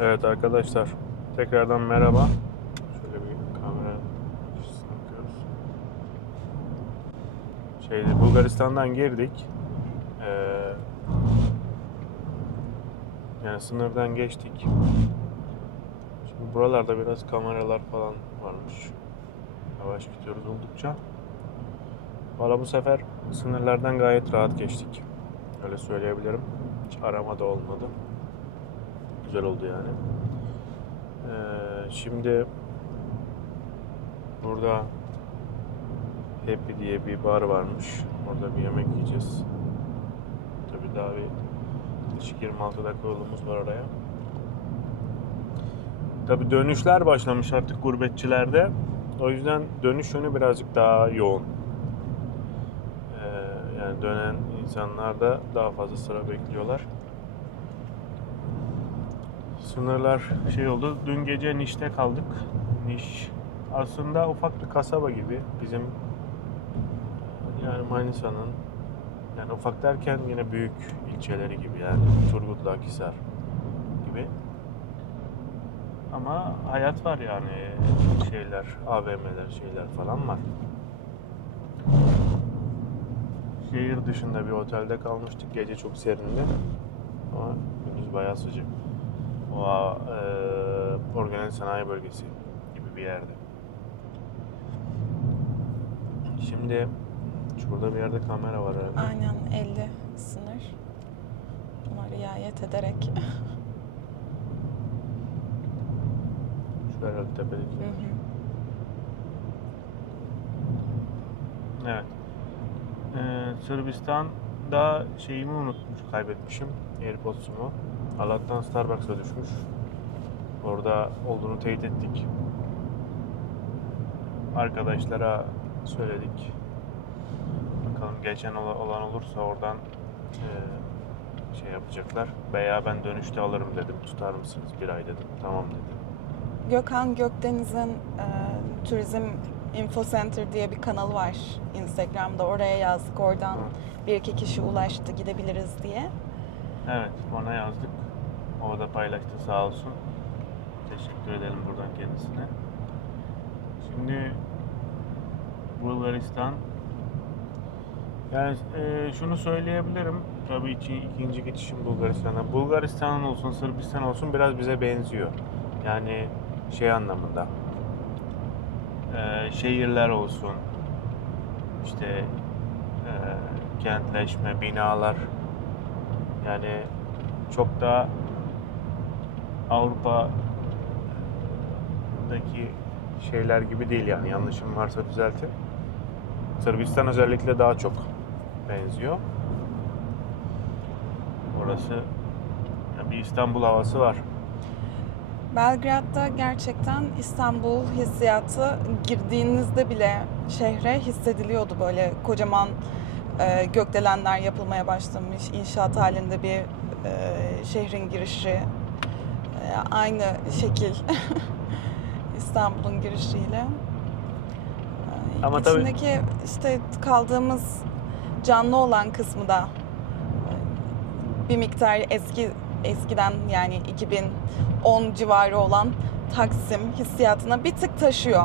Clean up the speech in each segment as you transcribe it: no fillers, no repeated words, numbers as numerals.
Evet arkadaşlar, tekrardan merhaba. Şöyle bir kamera açısına bakıyoruz. Bulgaristan'dan girdik. Ee, Yani sınırdan geçtik. Şimdi buralarda biraz kameralar falan varmış. Yavaş gidiyoruz oldukça. Valla bu sefer sınırlardan gayet rahat geçtik. Öyle söyleyebilirim. Hiç arama da olmadı. Güzel oldu yani. Şimdi burada Happy diye bir bar varmış. Orada bir yemek yiyeceğiz. Tabii daha bir yaklaşık 26 dakika yolumuz var oraya. Tabii dönüşler başlamış artık gurbetçilerde. O yüzden dönüş yönü birazcık daha yoğun. Yani dönen insanlar da daha fazla sıra bekliyorlar. Sınırlar oldu. Dün gece Niş'te kaldık. Niş aslında ufak bir kasaba gibi. Bizim yani Manisa'nın, yani ufak derken yine büyük ilçeleri gibi, yani Turgutlu, Akhisar gibi. Ama hayat var yani, AVM'ler falan var. Şehir dışında bir otelde kalmıştık. Gece çok serindi ama gündüz bayağı sıcak. O organize sanayi bölgesi gibi bir yerde. Şimdi şurada bir yerde kamera var herhalde. Aynen 50 sınır. Buna riayet ederek. Şu herhalde tepedeki. Evet. Sırbistan'da kaybetmişim. AirPods'umu. Allah'tan Starbucks'a düşmüş. Orada olduğunu teyit ettik. Arkadaşlara söyledik. Bakalım geçen olan olursa oradan yapacaklar. Veya ben dönüşte alırım dedim. Tutar mısınız bir ay dedim. Tamam dedi. Gökhan Gökdeniz'in Turizm Info Center diye bir kanalı var Instagram'da. Oraya yazdık. Oradan bir iki kişi ulaştı, gidebiliriz diye. Evet, ona yazdık. O da paylaştı sağ olsun. Teşekkür edelim buradan kendisine. Şimdi Bulgaristan, yani şunu söyleyebilirim. Tabii ki ikinci geçişim Bulgaristan'a. Bulgaristan olsun, Sırbistan olsun biraz bize benziyor. Yani anlamında. Şehirler olsun, işte kentleşme, binalar. Yani çok da Avrupa'daki şeyler gibi değil yani. Yanlışım varsa düzeltin. Sırbistan özellikle daha çok benziyor. Orası bir İstanbul havası var. Belgrad'da gerçekten İstanbul hissiyatı, girdiğinizde bile şehre hissediliyordu. Böyle kocaman gökdelenler yapılmaya başlamış, inşaat halinde bir şehrin girişi. Aynı şekil İstanbul'un girişiyle. Ama tabii İçindeki işte kaldığımız canlı olan kısmı da bir miktar eskiden, yani 2010 civarı olan Taksim hissiyatına bir tık taşıyor.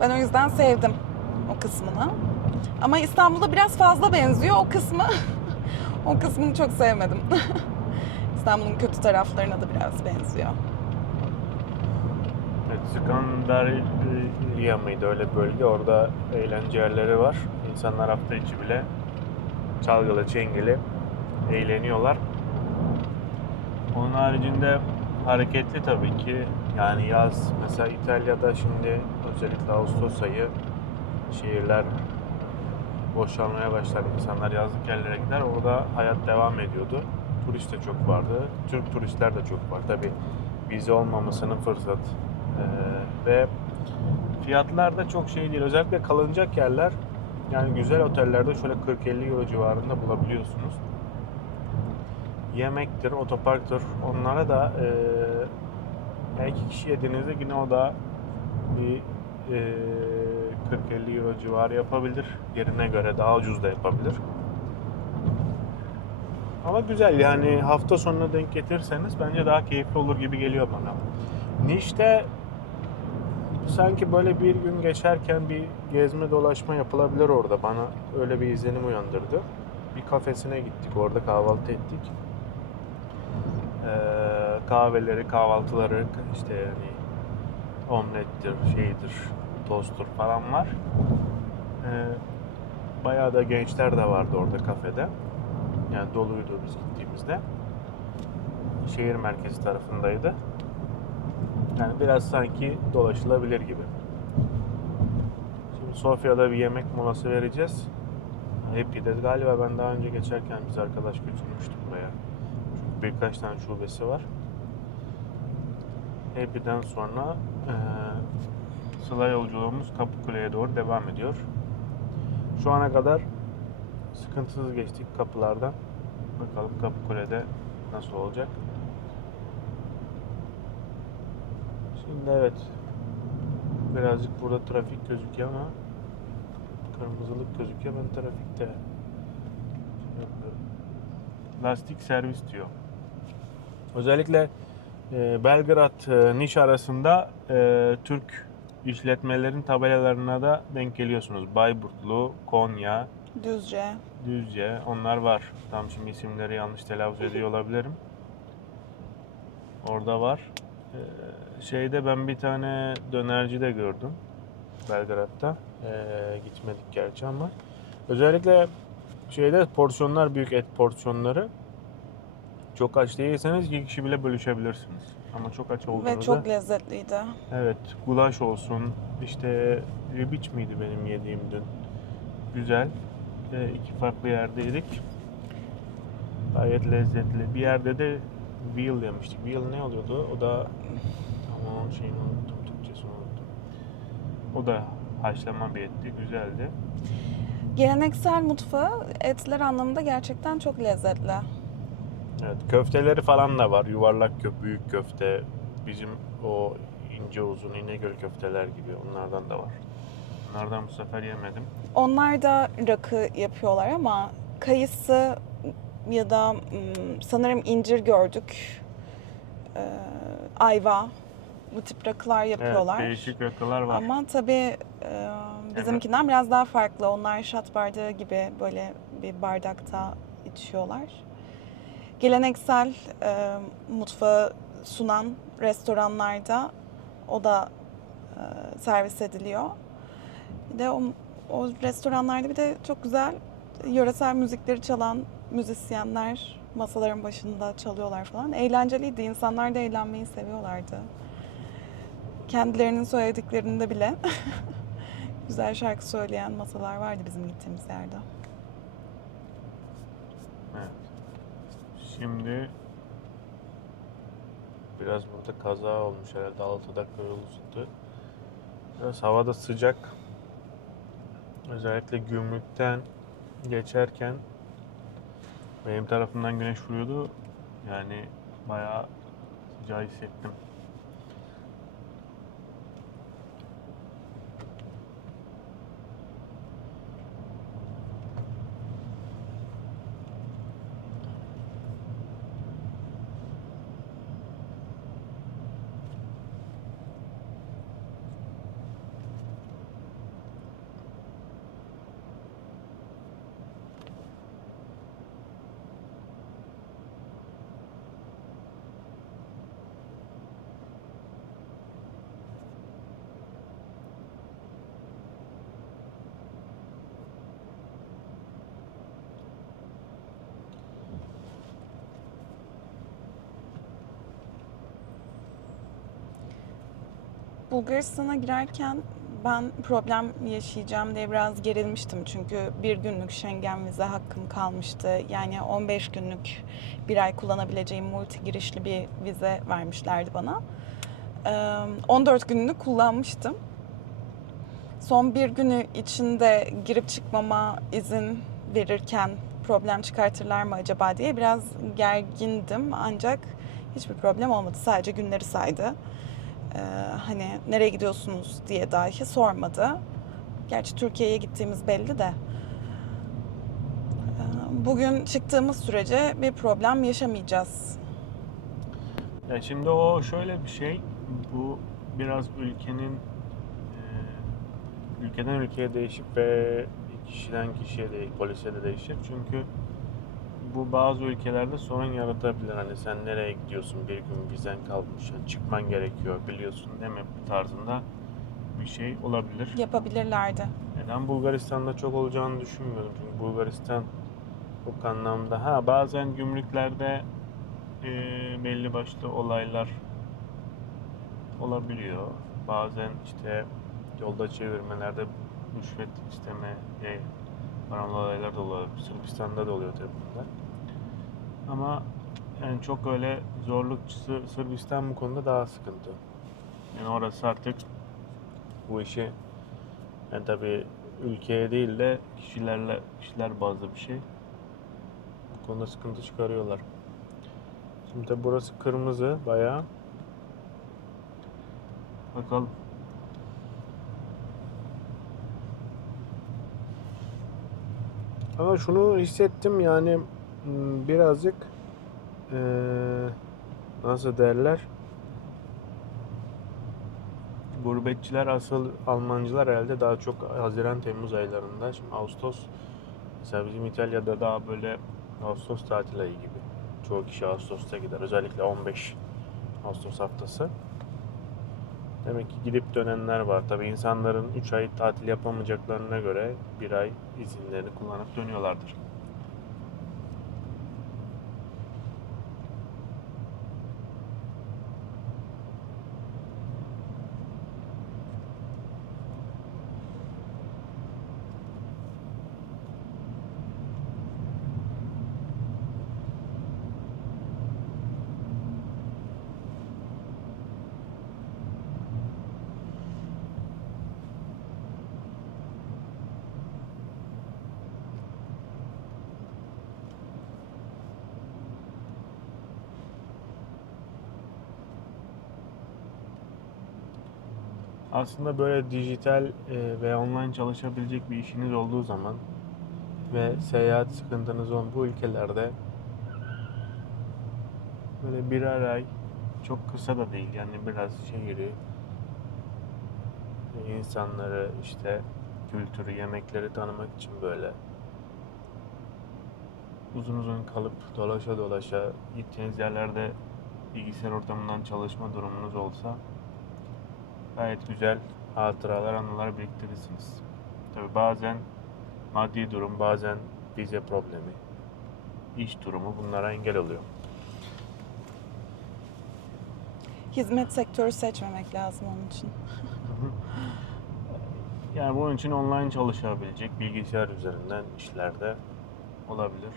Ben o yüzden sevdim o kısmını. Ama İstanbul'a biraz fazla benziyor o kısmı. O kısmını çok sevmedim. İstanbul'un kötü taraflarına da biraz benziyor. evet, Skandinavya mıydı öyle bölge? Orada eğlence yerleri var. İnsanlar hafta içi bile çalgılı, çengeli eğleniyorlar. Onun haricinde hareketli tabii ki. Yani yaz, mesela İtalya'da şimdi özellikle Ağustos ayı şehirler boşalmaya başlar. İnsanlar yazlık yerlere gider. Orada hayat devam ediyordu. Turist de çok vardı. Türk turistler de çok var. Tabii vize olmamasının fırsat. Ve fiyatlar da çok değil. Özellikle kalınacak yerler, yani güzel otellerde şöyle 40-50 euro civarında bulabiliyorsunuz. Yemektir, otoparktır. Onlara da iki kişi yediğinizde yine o da bir 40-50 euro civarı yapabilir. Yerine göre daha ucuz da yapabilir. Ama güzel yani hafta sonuna denk getirirseniz bence daha keyifli olur gibi geliyor bana. Niş'te sanki böyle bir gün geçerken bir gezme dolaşma yapılabilir orada. Bana öyle bir izlenim uyandırdı. Bir kafesine gittik, orada kahvaltı ettik. Kahveleri, kahvaltıları işte yani omlettir, şeydir, tosttur falan var. Bayağı da gençler de vardı orada kafede. Yani doluydu biz gittiğimizde. Şehir merkezi tarafındaydı. Yani biraz sanki dolaşılabilir gibi. Şimdi Sofya'da bir yemek molası vereceğiz. Happy'de galiba ben daha önce geçerken biz arkadaş götürmüştük buraya. Çünkü birkaç tane şubesi var. Happy'den sonra Sıla yolculuğumuz Kapıkule'ye doğru devam ediyor. Şu ana kadar sıkıntısız geçtik kapılardan. Bakalım Kapıkule'de nasıl olacak. Şimdi evet, birazcık burada trafik gözüküyor ama kırmızılık gözüküyor. Ben trafikte lastik servis diyor. Özellikle Belgrad-Niş arasında Türk işletmelerin tabelalarına da denk geliyorsunuz. Bayburtlu, Konya, Düzce onlar var. Tam şimdi isimleri yanlış telaffuz ediyor olabilirim. Orada var. Şeyde ben bir tane dönerci de gördüm. Belgrad'da. Gitmedik gerçi ama. Özellikle şeyde porsiyonlar büyük, et porsiyonları. Çok aç değilseniz 2 kişi bile bölüşebilirsiniz. Ama çok aç olduğunuzda... Ve çok lezzetliydi. Evet, gulaş olsun. İşte ribiç miydi benim yediğim dün? Güzel. İki farklı yerdeydik. Gayet lezzetli. Bir yerde de veal yemiştik. Veal ne oluyordu? O da tamam şeyini unuttum. Türkçesini unuttum. O da haşlama bir etti. Güzeldi. Geleneksel mutfağı etler anlamında gerçekten çok lezzetli. Evet, köfteleri falan da var. Yuvarlak büyük köfte. Bizim o ince uzun İnegöl köfteler gibi onlardan da var. Onlardan bu sefer yemedim. Onlar da rakı yapıyorlar ama kayısı ya da sanırım incir gördük. Ayva, bu tip rakılar yapıyorlar. Evet, değişik rakılar var. Ama tabii bizimkinden biraz daha farklı. Onlar şat bardağı gibi böyle bir bardakta içiyorlar. Geleneksel mutfağı sunan restoranlarda o da servis ediliyor. Bir de o restoranlarda bir de çok güzel yöresel müzikleri çalan müzisyenler masaların başında çalıyorlar falan. Eğlenceliydi. İnsanlar da eğlenmeyi seviyorlardı. Kendilerinin söylediklerinde bile güzel şarkı söyleyen masalar vardı bizim gittiğimiz yerde. Evet. Şimdi biraz burada kaza olmuş herhalde. 6 dakika yol uzadı. Biraz havada sıcak. Özellikle gümrükten geçerken benim tarafından güneş vuruyordu. Yani bayağı sıcağı hissettim. Bulgaristan'a girerken ben problem yaşayacağım diye biraz gerilmiştim. Çünkü bir günlük Schengen vize hakkım kalmıştı. Yani 15 günlük bir ay kullanabileceğim multi girişli bir vize vermişlerdi bana. 14 gününü kullanmıştım. Son bir günü içinde girip çıkmama izin verirken problem çıkartırlar mı acaba diye biraz gergindim. Ancak hiçbir problem olmadı. Sadece günleri saydı. Hani nereye gidiyorsunuz diye dahi sormadı. Gerçi Türkiye'ye gittiğimiz belli de. bugün çıktığımız sürece bir problem yaşamayacağız. Ya şimdi o şöyle bir şey, bu biraz ülkeden ülkeye değişip ve kişiden kişiye değil, polise de değişir. Çünkü bu bazı ülkelerde sorun yaratabilir. Hani sen nereye gidiyorsun, bir gün vizen kalmış, yani çıkman gerekiyor biliyorsun değil mi tarzında bir şey olabilir. Yapabilirlerdi. Ben Bulgaristan'da çok olacağını düşünmüyorum. Çünkü Bulgaristan o anlamda bazen gümrüklerde belli başlı olaylar olabiliyor. Bazen işte yolda çevirmelerde rüşvet isteme paranlı olaylar da oluyor. Sırbistan'da da oluyor tabii bunlar. Ama yani çok öyle zorlukçusu Sırbistan bu konuda daha sıkıntı. Yani orası artık bu işi yani tabii ülkeye değil de kişiler bazlı bir şey. Bu konuda sıkıntı çıkarıyorlar. Şimdi tabii burası kırmızı bayağı. Bakalım. Ama şunu hissettim yani birazcık nasıl derler, gurbetçiler, asıl Almancılar herhalde daha çok Haziran-Temmuz aylarında. Şimdi Ağustos mesela bizim İtalya'da daha böyle Ağustos tatil ayı gibi. Çoğu kişi Ağustos'ta gider. Özellikle 15 Ağustos haftası. Demek ki gidip dönenler var. Tabii insanların 3 ay tatil yapamayacaklarına göre 1 ay izinlerini kullanıp dönüyorlardır. Aslında böyle dijital ve online çalışabilecek bir işiniz olduğu zaman ve seyahat sıkıntınız olan bu ülkelerde böyle birer ay, çok kısa da değil yani, biraz şehri, insanları, işte kültürü, yemekleri tanımak için böyle uzun uzun kalıp dolaşa dolaşa gittiğiniz yerlerde bilgisayar ortamından çalışma durumunuz olsa gayet güzel hatıralar, anılar biriktirirsiniz. Tabii bazen maddi durum, bazen vize problemi, iş durumu bunlara engel oluyor. Hizmet sektörü seçmemek lazım onun için. Yani bunun için online çalışabilecek bilgisayar üzerinden işlerde olabilir.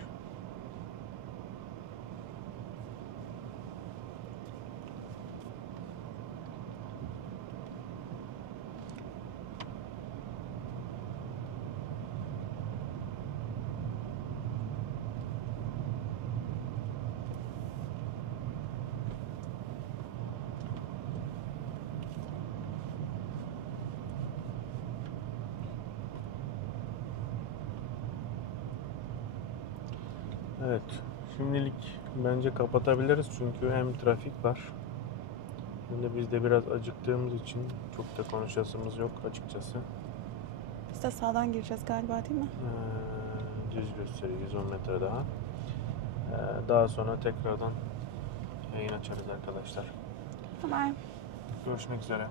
Evet, şimdilik bence kapatabiliriz çünkü hem trafik var hem de biz de biraz acıktığımız için çok da konuşasımız yok açıkçası. Biz de sağdan gireceğiz galiba, değil mi? Düz gösteriyor 110 metre daha. Daha sonra tekrardan yayın açarız arkadaşlar. Tamam. Görüşmek üzere.